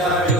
Shari.